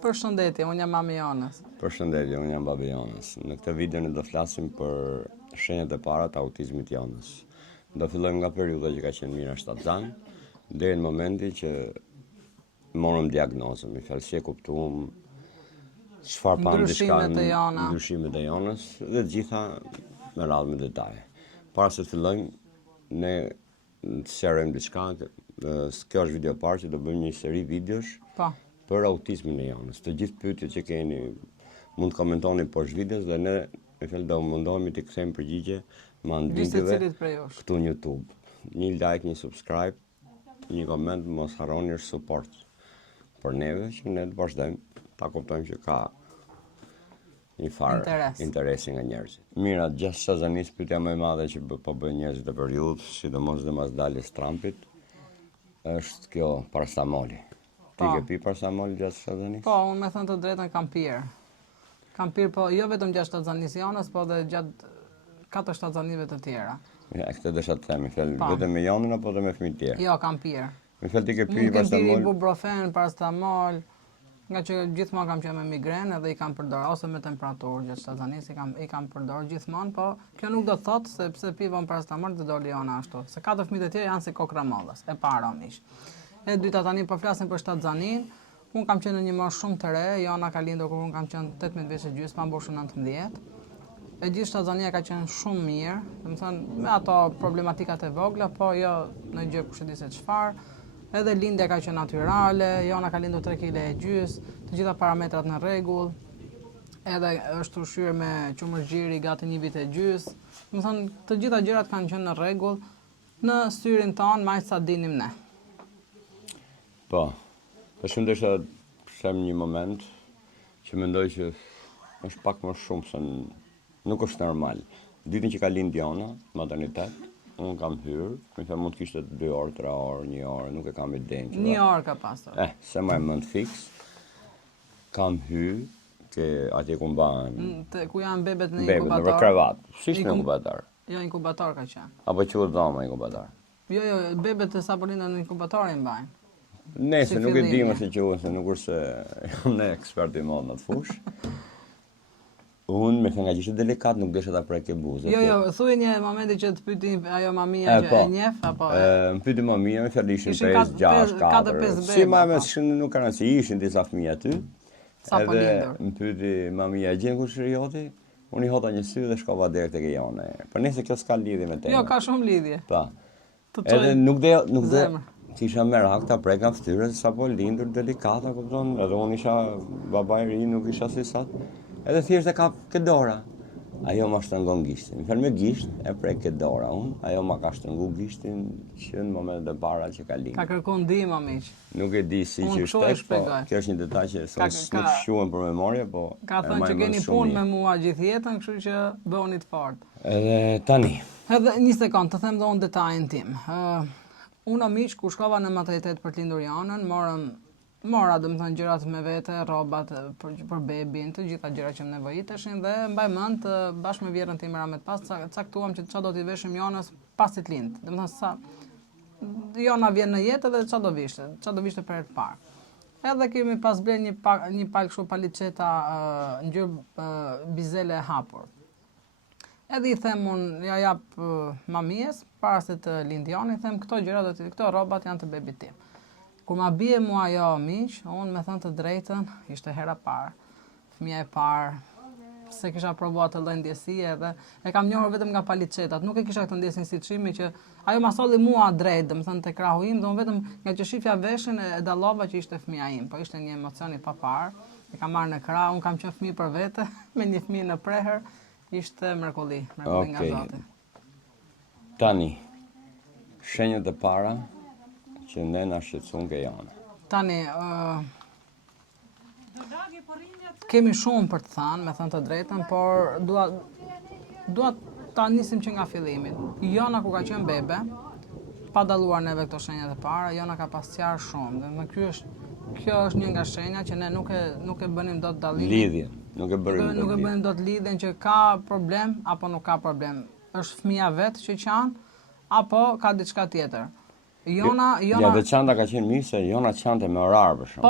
Përshëndetje, unë jam mami Jonës. Përshëndetje, unë jam babi Jonës. Në këtë video ne do flasim për shenjat e para të autizmit Jonës. Do fillojmë nga periudha që ka qenë Mira shtatzan, deri në momenti që morëm diagnozën, me fjalë si e kuptuam çfarë pam diçka ndryshimet e Jonës dhe të gjitha me radhë me detaje. Para se të fillojmë, ne të sqarojmë diçka, kjo është video parë që do bëjmë një seri videosh për autizmin e Jonës. Të gjithë pyetjet që keni mund të komentoni poshtë videos dhe ne me fjalë do mundohemi të kthejmë përgjigje me videove këtu në YouTube. Një like, një subscribe, një koment, mos harroni është support për neve që ne të vazhdojmë ta kuptojmë që ka një farë interesi nga njerëzit. Mira, gjatë shtazanis pyetja më e madhe që po bëjnë njerëzit e periudhës, sidomos dhe mas daljes Trumpit, është kjo paracetamoli. Ti ke pi paracetamol gjatë shtazanis? Po, unë me thënë të drejtën kam pirë. Kam pirë, po jo vetëm gjatë shtazanis Jonës, po dhe gjatë 4 shtazanive të tjera. Ja, këtë desha të themi, vetëm me Jonën apo dhe me fëmijë të tjerë? Jo, kam pirë. Me fjalë ti ke pi paracetamol? Mund kem pirë ibuprofen, paracetamol, nga që gjithmonë kam qenë me migrenë edhe i kam përdorur, ose me temperaturë gjatë shtazanis i kam përdorur gjithmonë, po kjo nuk do të thotë se pse pivon paracetamol të doli Jona ashtu. Se 4 fëmijët e tjerë janë si kokramollas, e para miq. E dyta tani po flasim për shtatzanin. Unë kam qenë në një moshë shumë të re, Jona ka lindur kur unë kam qenë 18 vjeç e gjysmë, kam mbushur 19. E gjithë shtatzania ka qenë shumë mirë, domethënë me ato problematikat e vogla, po jo në gjë kush e di se çfarë. Edhe lindja ka qenë natyrale, Jona ka lindur 3 kg e gjys, të gjitha parametrat në rregull. Edhe është ushqyer me qumëshgjiri gati 1 vit e gjys. Domethënë të gjitha gjërat kanë qenë në rregull në syrin ton, më sa dinim ne. Po, shumë desha them një moment që mendoj që është pak më shumë se nuk është normal. Ditën që ka lind Jona, maternitet, unë kam hyrë, me thënë mund të kishte 2 orë, 3 orë, 1 orë, nuk e kam idenë. 1 orë ka pasur. Se më e mend fiks, kam hyrë, që atje ku mbahen. Ku janë bebet në inkubator? Bebet, në krevat, si në inkubator? Jo, inkubator ka qenë. Apo quhet dhoma inkubator? Jo, bebet e sapo lindën në inkubator i mbajnë. Nëse nuk e di më se quhet, se nuk është se jam ne ekspert i madh në atë fushë. Unë me thënë nga gjithë delikat nuk desha ta prek e buzët. Jo, thuaj një momenti që të pyeti ajo mamia që e njeh apo më pyeti mamia, me fjalë ishin 5, 6, 4. Si më nuk kanë se ishin disa fëmijë aty. Edhe më pyeti mamia gjen kush rjoti? Unë i hota një sy dhe shkova deri tek Jona. Po nëse kjo s'ka lidhje me temën. Jo, ka shumë lidhje. Po. Edhe nuk dhe kisha merak ta preka fytyrën se sapo lindur delikata, kupton? Edhe unë isha baba i ri, nuk isha si sot. Edhe thjesht e kap këtë dora. Ajo ma shtrëngon gishtin. Më fal me gisht e prek këtë dora unë. Ajo ma ka shtrëngu gishtin që në momentet e para që ka lindur. Ka kërkuar ndihmë miq. Nuk e di si që është, po kjo është një detaj që nuk shuhem për memorie, po ka thënë që keni punë me mua gjithë jetën, kështu që bëhuni të fortë. Edhe tani. Edhe një sekond, të them dhe unë detajin tim. Unë miq kur shkova në maternitet për të lindur Jonën, mora domethënë gjërat me vete, rrobat për bebin, të gjitha gjërat që më nevojiteshin dhe mbaj mend bashkë me vjerrën time Ramet pas caktuam që çfarë do t'i veshim Jonës pasi të lind. Domethënë sa Jona vjen në jetë dhe çfarë do vishte për herë të parë. Edhe kemi pas bler një palë kështu paliceta ngjyrë bizele e hapur. Edhe i them unë ja jap mamies para se të lind Joni, i them këto gjëra këto rrobat janë të bebit tim. Kur ma bie mua ajo miq, unë me thënë të drejtën, ishte hera parë, fëmija e parë, se kisha provuar të lloj ndjesie dhe e kam njohur vetëm nga paliçetat, nuk e kisha këtë ndjesin si çimi që ajo ma solli mua drejt, domethënë te krahu im, dhe unë vetëm nga që shifja veshin e dallova që ishte fëmia im, po ishte një emocion i papar, e kam marrë në krah, unë kam qenë fëmijë për vete, me një fëmijë në preher, ishte mrekulli nga Zoti. Tani, shenjat e para që ne na shqetëson ke Jona. Tani, kemi shumë për të thënë, me thënë të drejtën, por dua ta nisim që nga fillimi. Jona kur ka qenë bebe, pa dalluar neve këto shenjat e para, Jona ka pasqyar shumë. Dhe kjo është një nga shenjat që ne nuk e bënim dot dallimin. Lidhje, nuk e bënim dot lidhjen që ka problem apo nuk ka problem. Është fëmia vet që qan apo ka diçka tjetër. Ja veçanta ka qenë mirë se Jona çante me orar për shkak. Po,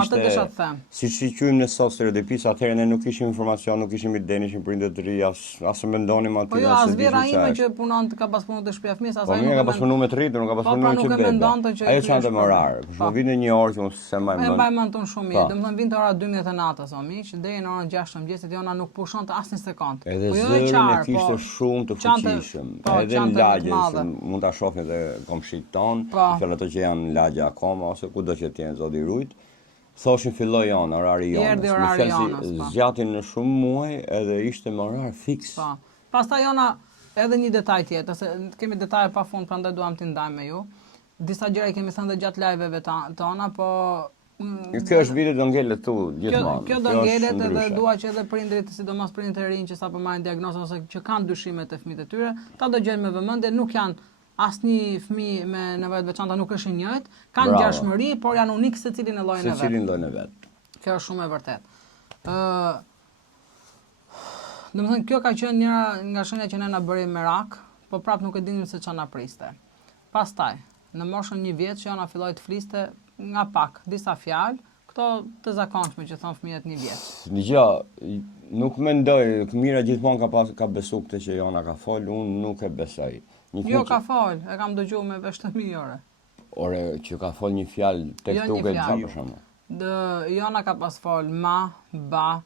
atë desha të them. Siç i quajmë në sot stereotipisë, atëherë ne nuk kishim informacion, nuk kishim ide, ishim prindër të ri, as mendonim aty. Po jo, as vjera ime që punon ka pas punuar të shtëpia fëmijës, asaj nuk ka pas punuar me të rritur, nuk ka pas punuar që bebe. Ajo çante me orar. Për shkak vitin një orë që unë se mbaj mend. Mbaj mend ton shumë mirë. Domethënë vinte ora 12 të natës, o miq, deri në orën 6 të mëngjesit Jona nuk pushonte as një sekond. Edhe zërin e kishte shumë të fuqishëm. Edhe në lagje mund ta shohni edhe komshit ton, fjalë ato që janë në lagje akoma ose kudo që të jenë zoti rujt. Thoshin filloi Jona, orari Jonës. Zgjatin në shumë muaj edhe ishte me orar fiks. Po. Pastaj Jona edhe një detaj tjetër, se kemi detaje pafund, prandaj duam t'i ndaj me ju. Disa gjëra i kemi thënë gjatë live-eve tona, po kjo është vite do ngelet tu gjithmonë. Kjo do ngelet edhe dua që edhe prindrit, sidomos prindrit e rinj që sapo marrin diagnozë ose që kanë dyshime te fëmijët e tyre, ta dëgjojnë me vëmendje, nuk janë asnjë fëmijë me nevoja të veçanta, nuk është i njëjtë, kanë ngjashmëri, por janë unik secili në llojin e vet. Secili në llojin e vet. Kjo është shumë e vërtetë. Domethënë kjo ka qenë njëra nga shenjat që ne na bëri merak, po prap nuk e dinim se çfarë na priste. Pastaj, në moshën 1 vjeç Jona filloi të fliste nga pak, disa fjalë, këto të zakonshme që thon fëmijët 1 vjeç. Dgjoj, nuk mendoj, Mira gjithmonë ka besu këtë që Jona ka fol, unë nuk e besoj. Jo ka fol, e kam dëgjuar me vesh të mi ore. Ore, që ka fol një fjalë tek duket ça për shkakun. Jona ka pas fol ma, ba,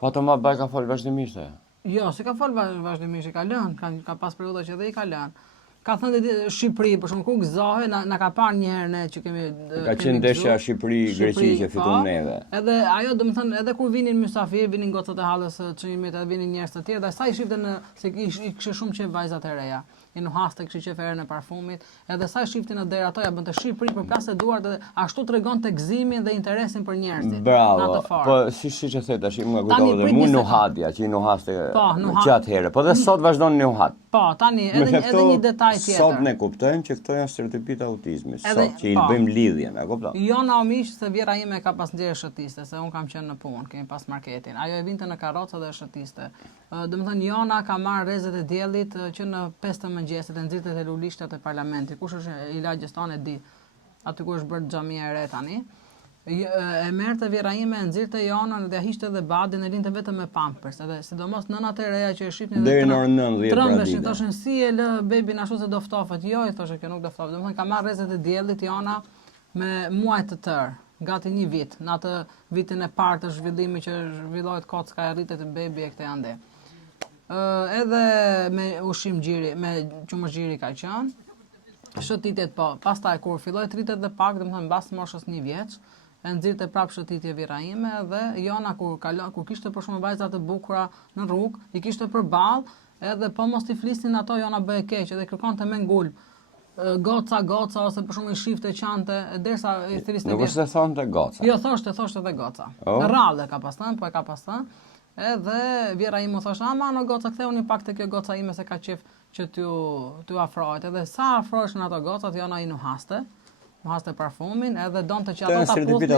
po to ma ba ka fol vazhdimisht. Jo, se ka fol vazhdimisht, ka lënë, ka pas periudha që edhe i ka lënë. Ka thënë Shqipëri, për shkak ku gëzohej, na ka parë një herë ne që kemi ka qenë ndeshja Shqipëri-Greqi që fiton neve. Edhe ajo domethënë edhe kur vinin mysafir, vinin gocat e hallës çmimit, edhe vinin njerëz të tjerë, dhe sa i shiften se kishte shumë qef vajzat e reja. I nuhaste kishte qef erën e parfumit, edhe sa i shiftin në derë ato ja bënte Shqipëri për plasë duart dhe ashtu tregonte gëzimin dhe interesin për njerëzit. Bravo. Po siç e the tash, më kujtohet dhe mua nuhatja që i nuhaste gjatë herë, po dhe sot vazhdon nuhat. Po, tani edhe një detaj tjetër. Sot ne kuptojmë që këto janë stereotipit e autizmit, sot që i bëjmë lidhjen, e kupton? Jona o miq se vjera ime ka pas nxjerrë shëtiste, se un kam qenë në punë, kemi pas marketin. Ajo e vinte në karrocë dhe shëtiste. Domethënë Jona ka marrë rrezet e diellit që në 5 të mëngjesit e nxirrte te lulishtat e parlamentit. Kush është i lagjes tonë e di. Aty ku është bërë xhamia e re tani. E merrte vjera ime, e nxirrte Jonën dhe hiqte edhe badin, e linte vetëm me pampers, edhe sidomos nënat e reja që e shihnin deri në orën 9 trembeshin, thoshin si e lë bebin ashtu se do ftofet. Jo, i thoshte kjo nuk do ftofet. Domethënë ka marrë rrezet e diellit Jona me muaj të tërë, gati 1 vit, në atë vitin e parë të zhvillimit që zhvillohet kocka e rritet bebi e këtë ande. Edhe me ushqim gjiri, me qumësh gjiri ka qenë. Shëtitet po, pastaj kur filloi të rritet dhe pak, domethënë mbas moshës 1 vjeç, e nxirrte prap shëtitje vjera ime dhe Jona kur kishte për shumë vajza të bukura në rrugë, i kishte përballë, edhe po mos i flisnin ato Jona bëhej keq, edhe kërkonte me ngulm. Goca ose për shumë i shifte qante, derisa i thirriste. Nuk është se thonte goca. Jo, thoshte edhe goca. Rrallë ka pas thënë, po e ka pas thënë. Edhe vjera ime thoshte, "Ama no goca, ktheuni pak te kjo goca ime se ka qef që t'ju afrohet." Edhe sa afroheshin ato gocat, Jona i nuhaste parfumin, edhe donte që ato ta puthte.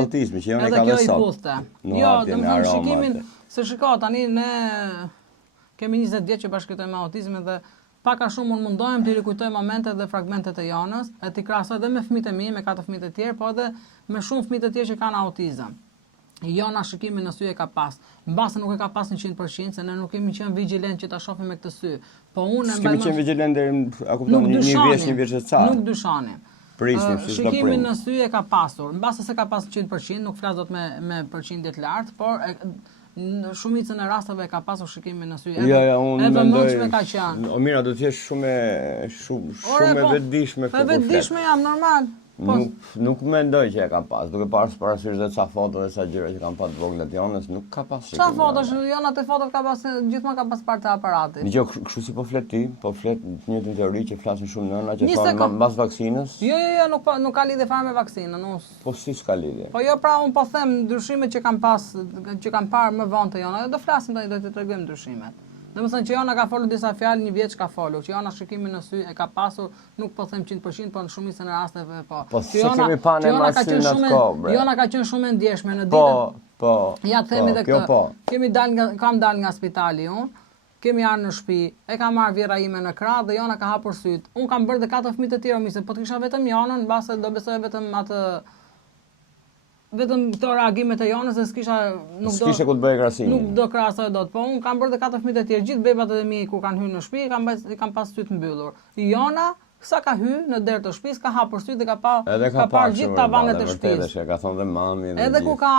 Edhe kjo i puthte. Jo, domethënë shikimin, se shiko tani ne kemi 20 vjet që bashkëjetojmë me autizmin dhe pak a shumë unë mundohem të rikujtoj momentet dhe fragmentet e Jonës, e t'i krahasoj edhe me fëmijët e mi, me 4 fëmijët e tjerë, po edhe me shumë fëmijë të tjerë që kanë autizëm. Jona shikimin në sy e ka pas. Mbase nuk e ka pas 100%, se ne nuk kemi qenë vigjilent që ta shohim me këtë sy. Po unë kemi qenë vigjilent deri a kupton një vjeç e ca. Nuk dyshonim. Shikimin në sy e ka pasur. Mbase se ka pas 100%, nuk flas dot me përqindje të lartë, por në shumicën e rasteve ka pasur shikimin në sy. Jo, unë mendoj ka qenë. O mira, do të jesh shumë e vetëdijshme këtë. Vetëdijshme jam normal. Nuk mendoj që e ka pas, duke parë parasysh dhe ca foto dhe ca gjëra që kanë pas voglat Jonës, nuk ka pas shikim. Ca fotosh, Jona te fotot ka pas, gjithmonë ka pas parte aparatit. Dgjoj, kështu si po flet ti, po flet një teori që flasin shumë nëna që thonë mbas vaksinës. Jo, nuk ka lidhje fare me vaksinën, Po si s'ka lidhje? Po jo, pra un po them ndryshimet që kanë parë më vonë te Jona, do flasim tani, do t'i tregojmë ndryshimet. Domethënë që Jona ka folur disa fjalë, 1 vjeç ka folur, që Jona shikimin në sy e ka pasur, nuk po them 100%, po në shumicën e rasteve po. Po si kemi panë masin në atë kohë. Jona ka qenë shumë e ndjeshme në ditën. Po. Ja themi edhe këtë. Kam dalë nga spitali unë. kemi ardhur në shtëpi, e ka marrë vjera ime në krah dhe Jona ka hapur syt. Unë kam bërë dhe 4 fëmijë të tjerë, mi se po të kisha vetëm Jonën, mbase do besoja vetëm këto reagimet e Jonës se s'kishe ku të bëj krahasime. Nuk do krahasoj dot, po unë kam bërë dhe 4 fëmijë të tjerë, gjithë bebat e mi kur kanë hyrë në shtëpi, kam pas syt mbyllur. Jona sa ka hyrë në derë të shtëpisë, ka hapur syt dhe ka parë gjithë tavanët e shtëpisë. Ka thonë dhe mami. Edhe ku ka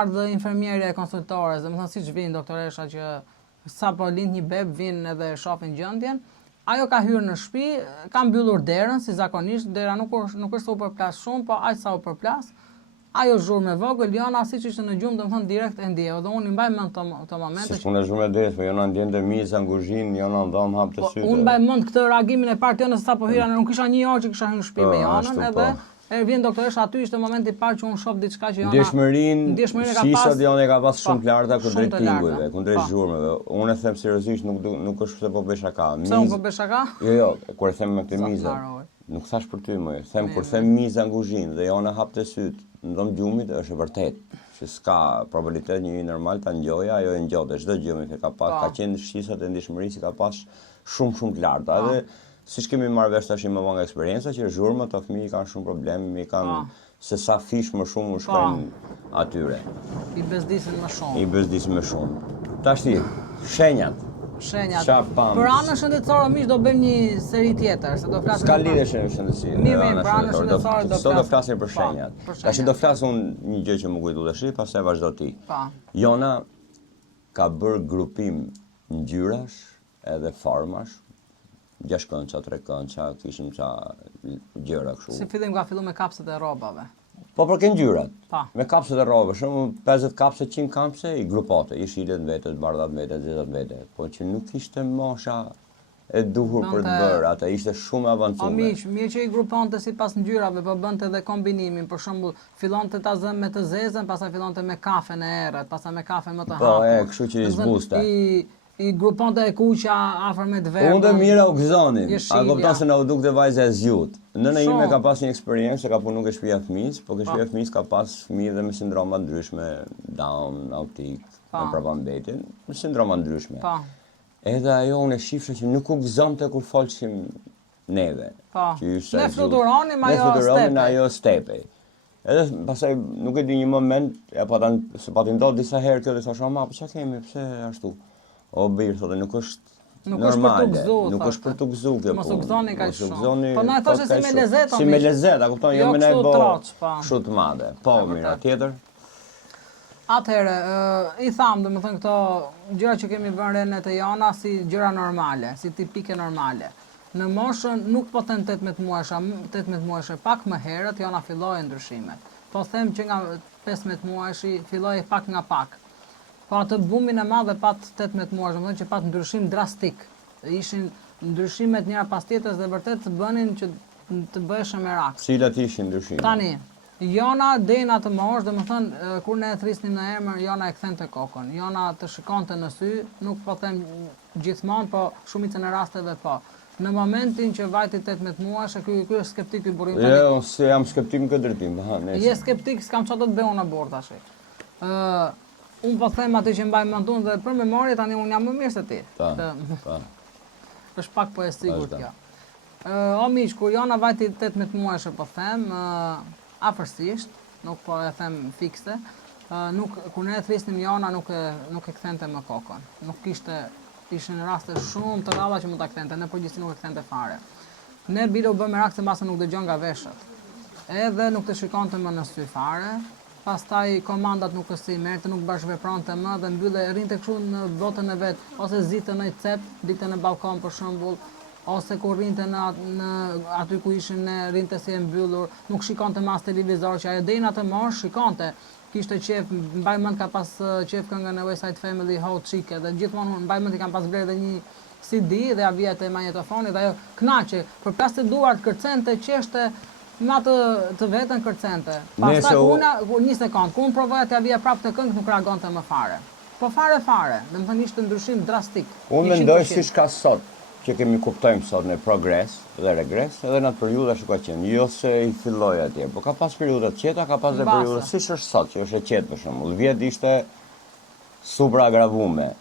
ardhur infermierja e konsultores, domethënë siç vinë doktoresha që sa po lind një beb vinë edhe shohin gjendjen. Ajo ka hyrë në shtëpi, ka mbyllur derën si zakonisht, dera nuk është u përplas shumë, po aq sa u përplas. Ajo zhurmë e vogël, Jona siç ishte në gjumë, domethënë direkt e ndjeu. Dhe unë i mbaj mend këto momente. Si punë zhurmë drejt, po Jona ndjente miza në kuzhinë, Jona ndom hap të sytë. Unë mbaj mend këtë reagimin e parë të Jonës sa po hyra, nuk kisha një orë që kisha hyrë në shtëpi me Jonën, edhe vjen doktoresha aty, ishte momenti i parë që unë shoh diçka që Jona ndjeshmërinë ka pas. Shisat Jona e ka pas shumë të larta kundrejt tingujve, kundrejt zhurmëve. Unë e them seriozisht, nuk është se po bëj shaka. Pse unë po bëj shaka? Jo, kur e them me këtë mizë. Nuk thash për ty më, them kur them miza në kuzhinë dhe Jona hap të syt, ndom gjumit është e vërtet. Që s'ka probabilitet një normal ta ngjojë, ajo e ngjote çdo gjë që ka pas, ka qenë shqisat e ndihmërisë që ka pas shumë të larta. Edhe siç kemi marrë vesh tash më vonë nga eksperjenca që zhurmët të fëmijë kanë shumë probleme, kanë se sa fish më shumë u shkojnë atyre. I bezdisin më shumë. Tash shenjat. Për anën shëndetësore miq do bëjmë një seri tjetër, se do flasim. Ska lidhje shëndetësie. Mirë, për anën shëndetësore do flasim për shenjat. Tash do flas unë një gjë që më kujtu tash, pastaj vazhdo ti. Jona ka bërë grupim ngjyrash edhe formash, 6 kënca, 3 kënca, kishim ça gjëra kështu. Si fillim ka filluar me kapset e rrobave. Po për ngjyrat. Me kapset e rrobave, shumë 50 kapse, 100 kapse i grupate, ishilet vetë, bardhat vetë, zezat vetë, po që nuk ishte mosha e duhur për të bërë, ata ishte shumë avancuar. Mirë që i gruponte sipas ngjyrave, po bënte edhe kombinimin, për shembull, fillonte ta zënë me të zezën, pastaj fillonte me kafen e errët, pastaj me kafen më të hapur. Po, kështu që i zbuste. I gruponte e kuqa afër me të verdhën. Unë dhe mira u gëzonin. A kupton se na u dukte vajza e zgjut. Nëna ime ka pas një eksperiencë, ka punu ke shtëpia e fëmijës, po ke shtëpia e fëmijës ka pas fëmijë dhe me sindroma ndryshme, Down, autik, me pravambetjen, me sindroma ndryshme. Edhe ajo unë e shifsha që nuk u gëzonte kur folshim neve. Ne fluturonim ajo stepej. Edhe pastaj nuk e di një moment, se pati ndodh disa herë kjo dhe thosha, ma, po çka kemi, pse ashtu? O birë, thotë, nuk është normale, nuk është për të gëzu kjo punë. Mos u gëzoni kaq shumë. Po na e thoshe si me lezet, si me lezet, a kupton, jo me ne kështu të madhe. Po, mira, tjetër. Atëherë, i tham, domethënë këto gjëra që kemi vënë ne të Jona si gjëra normale, si tipike normale. Në moshën nuk po them 18 muajsh, pak më herët Jona filloi ndryshimet. Po them që nga 15 muajshi filloi pak nga pak. Po atë bumin e madh e pat 18 muaj, domethënë që pat ndryshim drastik. Ishin ndryshimet njëra pas tjetrës dhe vërtet të bënin që të bëheshe merak. Cilat ishin ndryshimet? Tani, Jona deri në atë moshë, domethënë kur ne e thrisnim në emër, Jona e kthente kokën. Jona të shikonte në sy, nuk po them gjithmonë, po shumicën e rasteve po. Në momentin që vajti 18 muajsh, ky është skeptik i burrim. Jo, se jam skeptik në këtë drejtim, Je skeptik, s'kam çfarë do të bëj unë abort tash. Unë po them atë që mbaj mend unë dhe për memorie tani unë jam më mirë se ti. Është pak po e sigurt kjo. O miq, kur Jona vajti 18 muajsh po them, afërsisht, nuk po e them fikse, kur ne e thrisnim Jona nuk e kthente më kokën. Nuk ishin raste shumë të rralla që mund ta kthente, në përgjithësi nuk e kthente fare. Ne bile u bë merak se mbase nuk dëgjon nga veshët. Edhe nuk të shikonte më në sy fare. Pastaj komandat nuk është si merrte, nuk bashkëvepronte më dhe mbyllej rrinte kështu në botën e vet, ose zite në një cep, dilte në balkon për shembull, ose kur rrinte në aty ku ishin ne rrinte si e mbyllur, nuk shikonte mas televizor, që ajo deri në atë moshë shikonte. Kishte qef, mbaj mend ka pas qef këngën e West Side Family Hot Chick, dhe gjithmonë mbaj mend i kam pas blerë edhe një CD dhe avija te magnetofoni dhe ajo kënaqe, përplasë duart kërcente, qeshte me atë të vetën kërcente. Pastaj një sekond, kur unë provoja të avija prapë të këngë, nuk reagonte më fare. Po fare, domethënë ishte ndryshim drastik. Unë mendoj siç ka sot, që kemi kuptojmë sot në progres dhe regres, edhe në atë periudha që ka qenë, jo se i filloi atje, po ka pas periudha të qeta, ka pas dhe periudha siç është sot, që është e qetë për shembull. Vjet ishte supra agravume.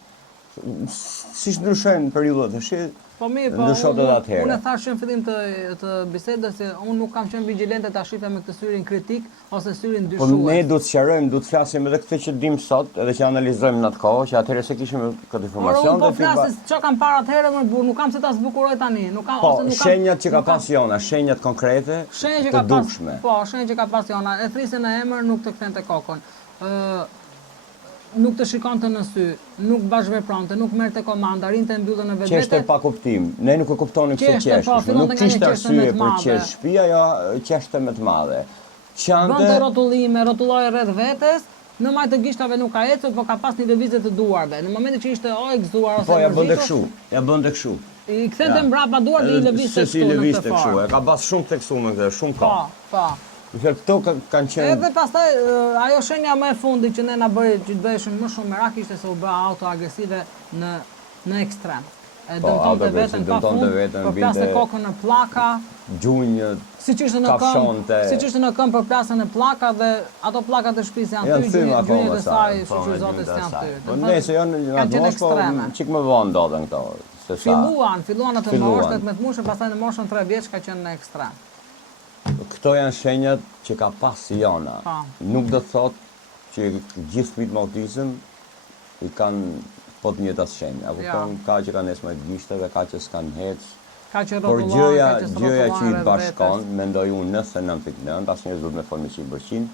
Si ndryshojnë periudhat, Po mirë, po ndryshon edhe atëherë. unë thash në fillim të bisedës se unë nuk kam qenë vigjilente ta shifja me këtë syrin kritik ose syrin Po ne dyshues. do të sqarojmë, do të flasim edhe këtë që dim sot, edhe që analizojmë në atë kohë, që atëherë se kishim këtë Por informacion. unë po flasis çka kam parë atëherë më burr, nuk kam se ta zbukuroj tani, nuk kam Po, ose nuk kam. shenjat që ka nuk kam- pas Jona, shenjat konkrete, Shenja që të ka pas, dukshme. po, shenja që ka pas Jona, e thrisën në emër, nuk të kthente kokën. Nuk të shikonte në sy, nuk bashkëvepronte, nuk merrte komanda, rinte mbyllën në Qeshte vetvete. pa kuptim. Ne nuk e kuptonim këtë Qeshte, po, qeshtë. fillonte Nuk nga një kishte qeshtë më arsye të për madhe. qeshtë shtëpia, jo qeshte më të madhe. Bënte Qante rrotullime, rrotulloi rreth vetes, në majtë të gishtave nuk ka ecur, po ka pas një lëvizje të duarve. Në momentin që ishte o e gëzuar ose po ja bënte mërzitur, kështu, ja bënte kështu. i kthente mbrapa duart dhe i lëvizte Se si kështu në lëvizte këtë kështu, formë. e ka pas shumë tekstuar këtë, shumë Po, kohë. po. Më thënë këto kanë qenë Edhe pastaj ajo shenja më e fundit që ne na bëri që të bëheshim më shumë merak ishte se u bë autoagresive në ekstrem. E Po, dëmtonte autoagresiv, veten pa dëmtonte fund, veten, përplaste binte- kokën në pllaka, gjunjë, siç ishte në kafshonte. këmbë, siç ishte në këmbë përplasën në pllaka dhe ato pllakat e shtëpisë janë janë thy, thymë akoma gjunjët e saj, po, shoqëri gjunjët zotës e janë saj. thy. Po nëse janë në kanë qenë moshë, po ekstreme. çik më vonë ndodhen këto. Se sa. Filluan atë Filluan. moshë 18 muaj, pastaj në moshën 3 vjeç ka qenë në ekstrem. Këto janë shenjat që ka pas Jona. Pa. Nuk do të thotë që gjithë fëmijët me autizëm i kanë po të njëjtat shenja. Apo Ja. ka që kanë esma të gishteve, ka që s'kan hec. Ka që Por rrotullon, gjëja ka që gjëja që i rrotullon bashkon, rreth mendoj unë 99.9, asnjëherë s'do të më thonë me 100%,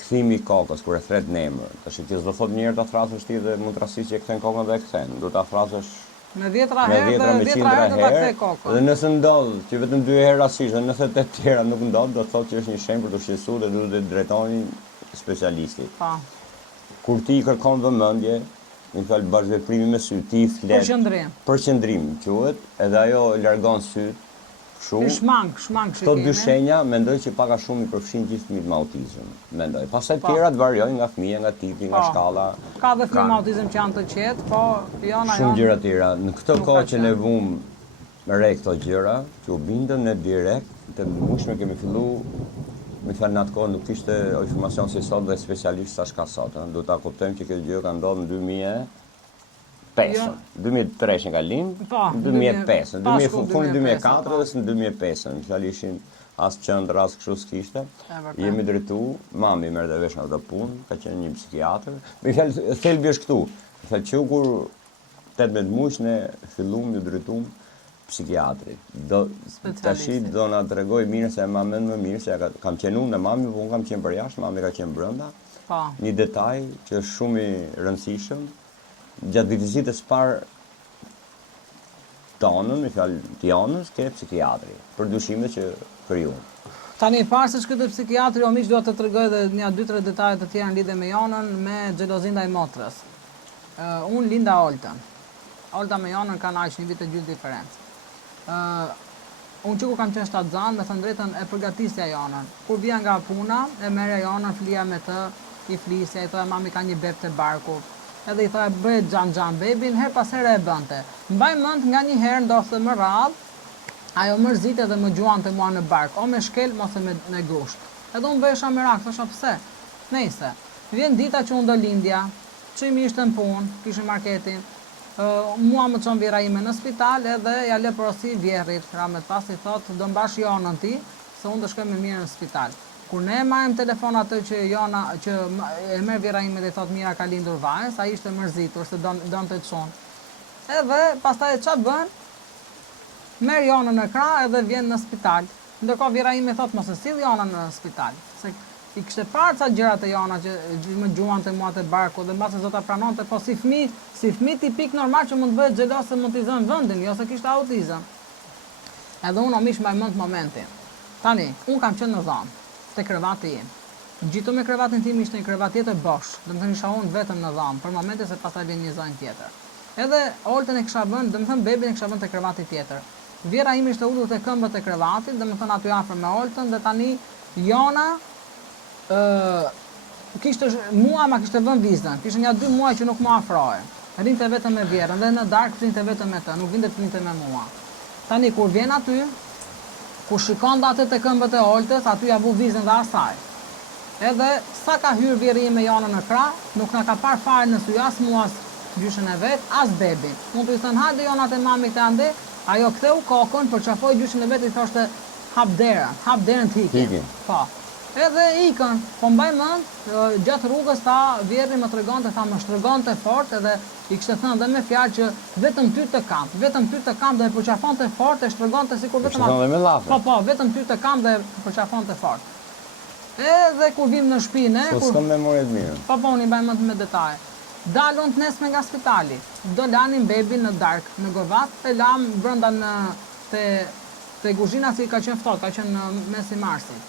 kthimi i kokës kur e thret në emër. Tash ti s'do thotë një herë ta thrasësh ti dhe mund të rastisë që e kthen kokën dhe e kthen. Do ta thrasësh me 10 me herë 10 me dhe 10 100 herë do ta herë. kthej kokën. Dhe nëse ndodh që vetëm 2 herë rastisht dhe nëse 8 tjera nuk ndodh, do të thotë që është një shenjë për të shqetësuar dhe duhet të drejtoni specialistit. Pa. Kur ti i kërkon vëmendje, në fal bashkëveprimi me sy, ti i flet. Përqendrim quhet, edhe ajo largon syt. Shmang Këto dy shenja mendoj që pak a shumë i përfshin gjithë fëmijët me autizëm. Mendoj. Pastaj tjerat variojnë nga fëmia, nga tipi, nga shkalla. Ka dhe fëmijë me autizëm që janë të qetë, po janë Shumë gjëra tjera. Në këtë nuk kohë ka që ne qenë. vum re këto gjëra, që u bindëm ne direkt, të ndryshme kemi fillu, më thënë në atë kohë nuk kishte informacion si sot dhe specialisht sa shka sot. Do ta kuptojmë që këtë gjë ka ndodhur në 2005. 2003 që ka lind, Po, 2005, në pashkull 2000 fundi 2005, 2004 dhe në 2005, në fjallë ishin as qëndër, as kështu s'kishte. vërtet. Jemi drejtu, mami merrte vesh në ato punë, ka qenë një psikiatër. Me fjalë thelbi është këtu. Thënë që kur 18 muaj ne filluam ju drejtuam psikiatrit. Tashi do na tregoj mirë se ma mend më mirë se kam qenë unë në mami, po unë kam qenë për jashtë, mami ka qenë brenda. Po. Një detaj që është shumë i rëndësishëm, gjatë vizites parë tonën, me fjalë Tionës, ke psikiatri, për dyshimet që krijuan. Tani parë se këtë psikiatri o miq dua të tregoj edhe një 2-3 detaje të tjera në lidhje me Jonën me xhelozin ndaj motrës. Unë linda Oltën. Olta me Jonën kanë aq një vit e gjysmë diferencë. Unë që ku kam qenë shtatzan, me thënë drejtën e përgatisja Jonën. Kur vija nga puna, e merrja Jonën, flia me të, i flisja, i thoya mami ka një beb të barku. Edhe i thoya bëj xhan bebin, her pas here e bënte. Mbaj mend nga një herë ndoshte më radh, ajo mërzite dhe më gjuante mua në bark, o me shkel, mos e me grusht. Edhe unë bëhesha merak, thosha pse? Nejse, vjen dita që unë do lindja, çimi ishte në punë, kishim marketin, mua më çon vjera ime në spital edhe ja le porosi vjerrit, ramet pas i thot, do mbash Jonën ti, se unë do shkoj me mirë në spital. Kur ne marrim telefon atë që Jona, që e merr vjera ime dhe i thot Mira ka lindur vajzë, ai ishte mërzitur se donte të çon. Edhe pastaj ç'a bën? Merr Jonën në krah edhe vjen në spital. Ndërkohë vjera ime thot mos e sill Jonën në spital, se i kishte parë ca gjërat e Jona që më gjuante mua te barku dhe mbase zota pranonte, po si fëmijë tipik normal që mund të bëhet xhelos se mund t'i zënë vendin, jo se kishte autizëm. Edhe unë mish mbaj mend momentin. Tani, unë kam qenë në dhamë, te krevati im. Gjithu me krevatin tim ishte një krevat tjetër bosh, domethënë isha unë vetëm në dhamë, për momente se pastaj vjen një zonjë tjetër. Edhe Oltën e kisha vënë, domethënë bebin e kisha vënë te krevati tjetër. Vjera ime ishte ulur te këmbët e krevatit, domethënë aty afër me Oltën dhe tani Jona mua ma kishte vënë vizën, kishte një 2 muaj që nuk më afrohej. Rinte vetëm me vjerën dhe në darkë rinte vetëm me të, nuk vinte të rinte me mua. Tani kur vjen aty, kur shikon atë te këmbët e Oltës, aty ja vu vizën dhe asaj. Edhe sa ka hyrë vjeri me Jonën në krah, nuk na ka parë fare në sy as mua gjyshën e vet, as bebin. Mund të i thënë hajde Jona te mami te ande, ajo ktheu kokën, përçafoi gjyshën e vet i thoshte hap derën të hiqin. Po. Edhe ikën, po mbaj mend, gjatë rrugës tha vjerri më tregonte, tha më shtregonte fort edhe i kishte thënë dhe me fjalë që vetëm ty të kam dhe e përqafonte fort, e shtregonte sikur vetëm Po, vetëm ty të kam dhe e përqafonte fort. Edhe kur vim në shtëpi ne, Po s'kam memorie të mirë. Po, unë i mbaj mend me detaje. Dalon të nesme nga spitali, do lanin bebin në dark, në govat, e lam brenda në te kuzhina si ka qenë ftohtë, ka qenë në mes i marsit.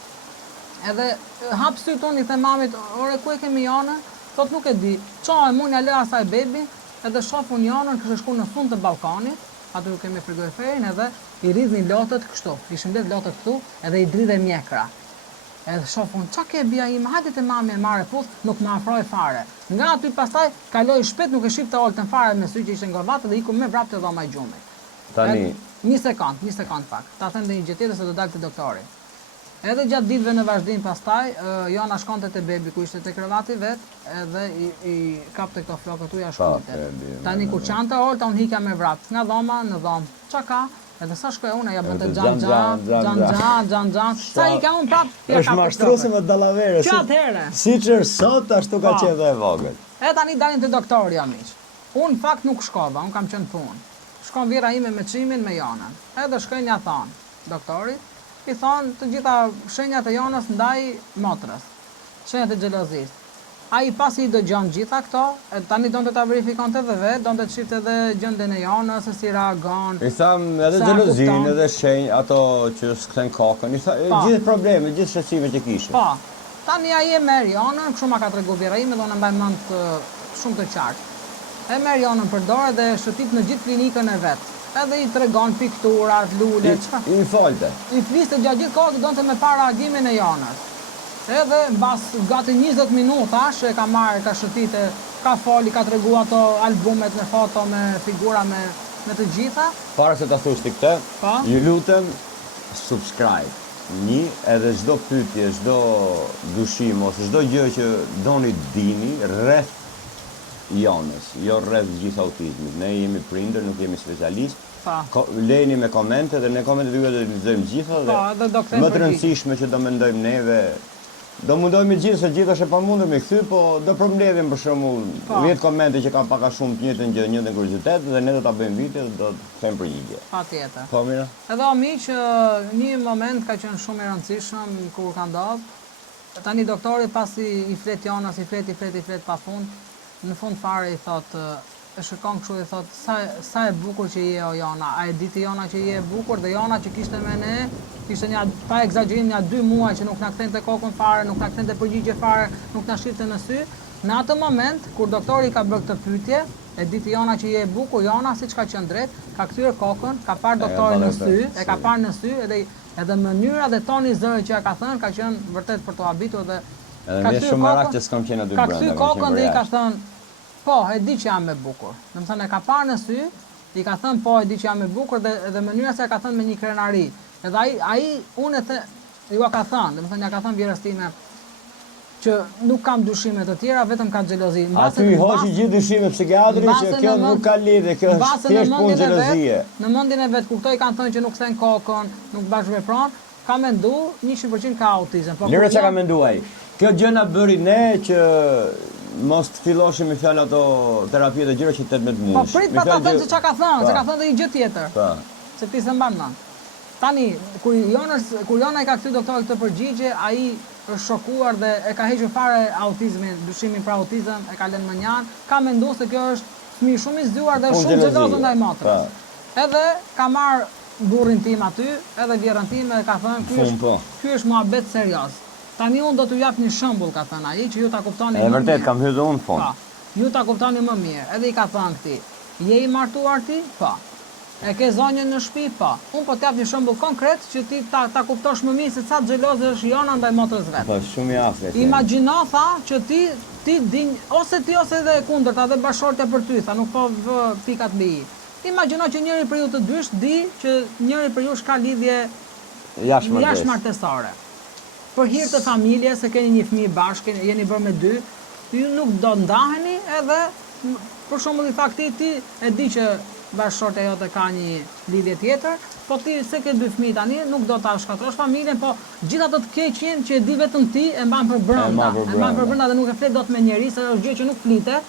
Edhe hap syt unë i the mamit, ore ku e kemi Jonën? Thot nuk e di. Çoj unë ja lë asaj bebi, edhe shoh unë Jonën kishte shkuar në fund të ballkonit, aty ku kemi frigoriferin edhe i rridhin lotët kështu. Ishin mbledh lotët këtu edhe i dridhe mjekra. Edhe shoh unë, çka ke bia ime? Hajde te mami e marrë puth, nuk më afroi fare. Nga aty pastaj kaloi shpejt, nuk e shifte oltën fare me sy që ishte ngorvat dhe iku me vrap te dhoma e gjumit. Tani, një sekond pak. Ta them dhe një gjë tjetër se do dalte doktori. Edhe gjatë ditëve në vazhdim pastaj, Jona shkonte te bebi ku ishte te krevati vet, edhe i kapte këto flokët uja shkonte. Tani kur çanta olta unë hika me vrap, nga dhoma në dhomë. Çka ka? Edhe sa shkoj unë ja bënte xhan. Sa i ka unë prap? Është mashtruese me dallavere. Çatëherë. Siç është sot, ashtu ka qenë dhe e vogël. E tani dalin te doktori miq. Unë fakt nuk shkova, unë kam qenë punë. Shkon vjera ime me çimin me Jonën. Edhe shkojnë ja thon doktorit, i thonë të gjitha shenjat e Jonës ndaj motrës, shenjat e xhelozisë. Ai pasi i dëgjon gjitha këto, tani donte ta verifikonte edhe vetë, donte të shifte edhe gjendjen e Jonës, se si reagon. I tham edhe xhelozinë, edhe shenjë ato që s'kthen kokën, i tha gjithë problemet, gjithë shqetësimet që kishte. Po. Tani ai e merr Jonën, kështu ma ka tregu vjera ime dhe unë mbaj mend shumë të qartë. E merr Jonën për dorë dhe shëtit në gjithë klinikën e vet. Edhe i tregon pikturat, lulet, I falte. I fliste gjatë gjithë kohës donte me para reagimin e Jonës. Edhe mbas gati 20 minuta që e ka marrë, ka shëtite, ka foli, ka tregu ato albumet me foto, me figura, me të gjitha. Para se ta thush ti këtë, Pa? ju lutem subscribe. Edhe çdo pyetje, çdo dyshim ose çdo gjë që doni dini rreth Jonës, jo rreth gjithë autizmit. Ne jemi prindër, nuk jemi specialist. Lejeni me komente dhe ne komentet juve do t'i lexojmë gjitha dhe më të rëndësishme që do mendojmë neve. Do mundojmë gjithë se gjithë është e pamundur me kthy, po do përmbledhim për shembull 10 komente që kanë pak a shumë të njëjtën gjë, njëjtën kuriozitet dhe ne do ta bëjmë video dhe do të them përgjigje. Patjetër. Po mira. Edhe miq, një moment ka qenë shumë i rëndësishëm kur ka ndodhur. Tani doktori pasi i flet Jonës, i flet pafund, në fund fare i thot, e shikon kështu i thot, sa e bukur që je o Jona, a e diti Jona që je e bukur, dhe Jona që kishte me ne, kishte një, pa egzagerim, një 2 muaj që nuk na kthente kokën fare, nuk na kthente përgjigje fare, nuk na shifte në sy. Në atë moment, kur doktori ka bërë këtë pyetje, e diti Jona që je e bukur, Jona siç ka qenë drejt, ka kthyer kokën, ka parë doktorin në sy, e ka parë në sy, edhe mënyra dhe toni zëri që ja ka thënë ka qenë vërtet për të habitur dhe edhe ne shumë merak që s'kam qenë aty brenda. Ka kthy kokën dhe i ka thënë, po, e di që jam e bukur. Domethënë e ka parë në sy, i ka thënë po, e di që jam e bukur dhe mënyra se ka thënë me një krenari. Edhe ai unë ju ka thënë, domethënë ja ka thënë vjerës time që nuk kam dyshime të tjera, vetëm ka xhelozi. Aty i hoqi gjithë dyshimet psikiatrit që kjo nuk ka lidhje, kjo është thjesht punë xhelozie. Në mendjen e vet, kur këto i kanë thënë që nuk kthen kokën, nuk bashkëvepron, ka menduar 100% ka autizëm. Po Lëre çka ka menduar ai. Kjo gjë na bëri ne që mos të filloshim me fjalë ato terapie të gjëra që 18 muaj. Po prit pa ta thënë se çka ka thënë, se ka thënë dhe një gjë tjetër. Po. Se ti s'e mban mend. Tani kur Jona i ka kthy doktorit këtë përgjigje, ai është shokuar dhe e ka hequr fare autizmin, dyshimin për autizëm, e ka lënë më njan, ka menduar se kjo është fëmijë shumë i zgjuar dhe shumë xheloz ndaj motrës. Edhe ka marr burrin tim aty, edhe vjerën time e ka thënë ky është muhabet serioz. Tani unë do t'ju jap një shembull, ka thënë ai, që ju ta kuptoni më mirë. E vërtet kam hyrë unë fond. Po. Ju ta kuptoni më mirë. Edhe i ka thënë këtij, je i martuar ti? Po. E ke zonjën në shtëpi? Po. Unë po t'jap një shembull konkret që ti ta kuptosh më mirë se sa xheloze është Jona ndaj motrës vet. Po, shumë i aftë. Imagjino tha që ti din ose edhe e kundërta dhe bashortja për ty, tha nuk po vë pikat mbi i. Imagjino që njëri për ju të dysh di që njëri për ju ka lidhje jashtëmartesore. Për hir të familjes, se keni një fëmijë bashkë, jeni bërë me 2, ju nuk do ndaheni edhe Për shembull i tha këtij ti e di që bashkëshortja jote ka një lidhje tjetër, po ti se ke 2 fëmijë tani, nuk do ta shkatrosh familjen, po gjithë ato të keqjen që e di vetëm ti e mban për brenda. E mban për brenda dhe nuk e flet dot me njerëj, se është gjë që nuk flitet,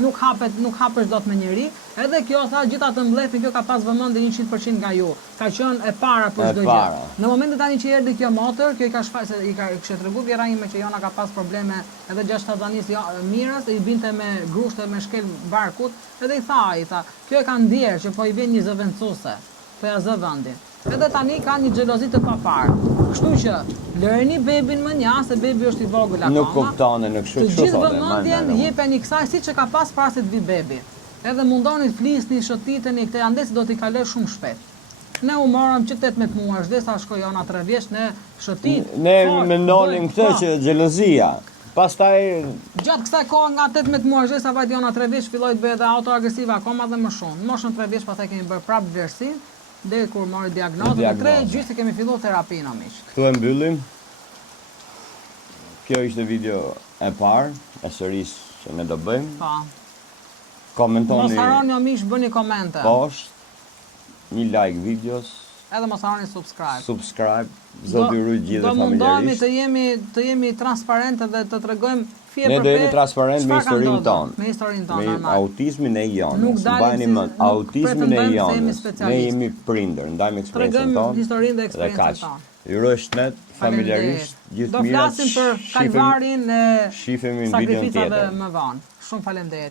nuk hapesh dot me njerëj. Edhe kjo tha gjithë ato mbledhin, kjo ka pas vëmendje 100% nga ju. Ka qenë e para për çdo gjë. Në momentin tani që erdhi kjo motor, kjo i ka shfaqë, i ka kishte treguar vjera ime që Jona ka pas probleme edhe 6 shtazanis mirës, i binte me grushte me shkel barkut, edhe i tha, kjo e ka ndjerë që po i vjen një zëvendësuese, po ja zë vendin. Edhe tani ka një xhelozi të paparë. Kështu që lëreni bebin më nja, se bebi është i vogël akoma. Nuk kuptone në kështu të gjithë vëmendjen jepeni kësaj siç e ka pas para se të vi bebi. Edhe mundoni të flisni, shotiteni, këtë andesi do t'i kaloj shumë shpejt. Ne u morëm që 18 muaj, desa shkoi Jona 3 vjeç, ne shotit. Ne mendonin këtë që xhelozia. Pastaj gjatë kësaj kohe nga 18 muaj desa vajt Jona 3 vjeç filloi të bëhet autoagresive akoma dhe më shumë. Në moshën 3 vjeç pastaj kemi bërë prapë vlerësim, deri kur mori diagnozën, në 3 gjysmë kemi filluar terapinë miq. Këtu e mbyllim. Kjo ishte video e parë, e sërisë që ne do bëjmë. Po. Komentoni. Mos harroni miq, bëni komente. Poshtë një like videos. Edhe mos harroni subscribe. Subscribe. Zoti ju ruaj gjithë familjarisht. Do mundohemi të jemi transparente dhe të tregojmë fije për ne do jemi transparent me historinë tonë. Me historinë tonë. Me autizmin e Jonës. Mbajeni mend, autizmin e Jonës. Ne jemi prindër, ndajmë eksperiencën tonë. Tregojmë historinë dhe eksperiencën tonë. Ju uroj shëndet familjarisht, gjithë mirat. Do flasim për kalvarin e shifemi në videon tjetër. Më vonë. Shumë faleminderit.